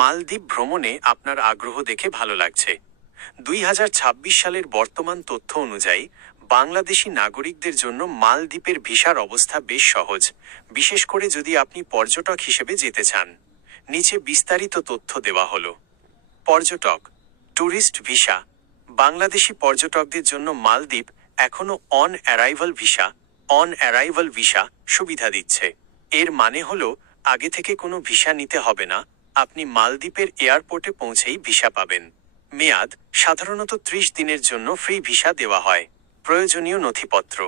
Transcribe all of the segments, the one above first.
মালদ্বীপ ভ্রমণে আপনার আগ্রহ দেখে ভালো লাগছে। দুই হাজার ছাব্বিশ সালের বর্তমান তথ্য অনুযায়ী, বাংলাদেশি নাগরিকদের জন্য মালদ্বীপের ভিসার অবস্থা বেশ সহজ, বিশেষ করে যদি আপনি পর্যটক হিসেবে যেতে চান। নিচে বিস্তারিত তথ্য দেওয়া হলো। পর্যটক ট্যুরিস্ট ভিসা, বাংলাদেশি পর্যটকদের জন্য মালদ্বীপ এখনও on arrival visa, on arrival visa সুবিধা দিচ্ছে। এর মানে হলো, আগে থেকে কোনো ভিসা নিতে হবে না আপনি মালদ্বীপের এয়ারপোর্টে পৌঁছেই ভিসা পাবেন। মেয়াদ সাধারণত ত্রিশ দিনের জন্য ফ্রি ভিসা দেওয়া হয়। প্রয়োজনীয় নথিপত্র,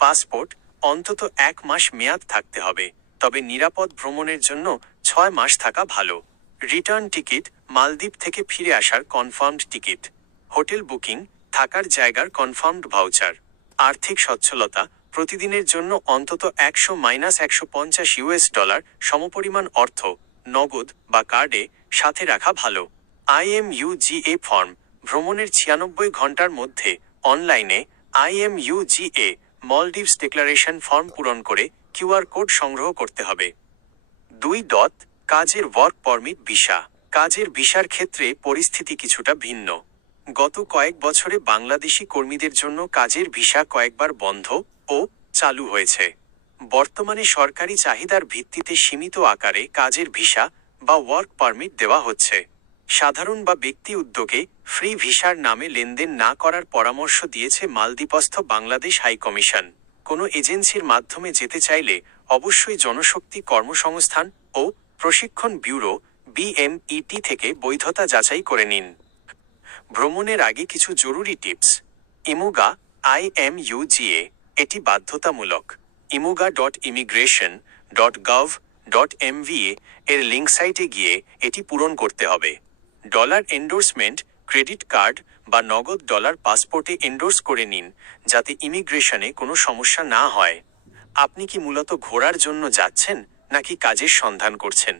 পাসপোর্ট, অন্তত এক মাস মেয়াদ থাকতে হবে, তবে নিরাপদ ভ্রমণের জন্য ছয় মাস থাকা ভালো। রিটার্ন টিকিট মালদ্বীপ থেকে ফিরে আসার কনফার্মড টিকিট। হোটেল বুকিং, থাকার জায়গার কনফার্মড ভাউচার। আর্থিক সচ্ছলতা, প্রতিদিনের জন্য অন্তত একশো মাইনাস একশো পঞ্চাশ ইউএস ডলার সমপরিমাণ অর্থ। নগদ বা কার্ডে সাথে রাখা ভালো। আইএমইউজিএ ফর্ম ভ্রমণের ছিয়ানব্বই ঘণ্টার মধ্যে অনলাইনে আইএমইউজিএ মলডিভস ডিক্লারেশন ফর্ম পূরণ করে কিউআর কোড সংগ্রহ করতে হবে। দুই দত কাজের ওয়ার্ক পারমিট ভিসা কাজের ভিসার ক্ষেত্রে পরিস্থিতি কিছুটা ভিন্ন। গত কয়েক বছরে বাংলাদেশি কর্মীদের জন্য কাজের ভিসা কয়েকবার বন্ধ ও চালু হয়েছে। বর্তমানে সরকারি চাহিদার ভিত্তিতে সীমিত আকারে কাজের ভিসা বা ওয়ার্ক পারমিট দেওয়া হচ্ছে। সাধারণ বা ব্যক্তি উদ্যোগে ফ্রি ভিসার নামে লেনদেন না করার পরামর্শ দিয়েছে মালদ্বীপস্থ বাংলাদেশ হাইকমিশন কোনো এজেন্সির মাধ্যমে যেতে চাইলে অবশ্যই জনশক্তি কর্মসংস্থান ও প্রশিক্ষণ ব্যুরো বিএমইটি থেকে বৈধতা যাচাই করে নিন। ভ্রমণের আগে কিছু জরুরি tips. Imuga I M U G A এটি বাধ্যতামূলক। Imuga dot immigration dot gov dot M V A এর লিঙ্ক সাইটে গিয়ে এটি পূরণ করতে হবে। ডলার এন্ডোর্সমেন্ট ক্রেডিট কার্ড বা নগদ ডলার পাসপোর্টে এন্ডোর্স করে নিন, যাতে ইমিগ্রেশনে কোনো সমস্যা না হয়। আপনি কি মূলত ঘোরার জন্য যাচ্ছেন, নাকি কাজের সন্ধান করছেন?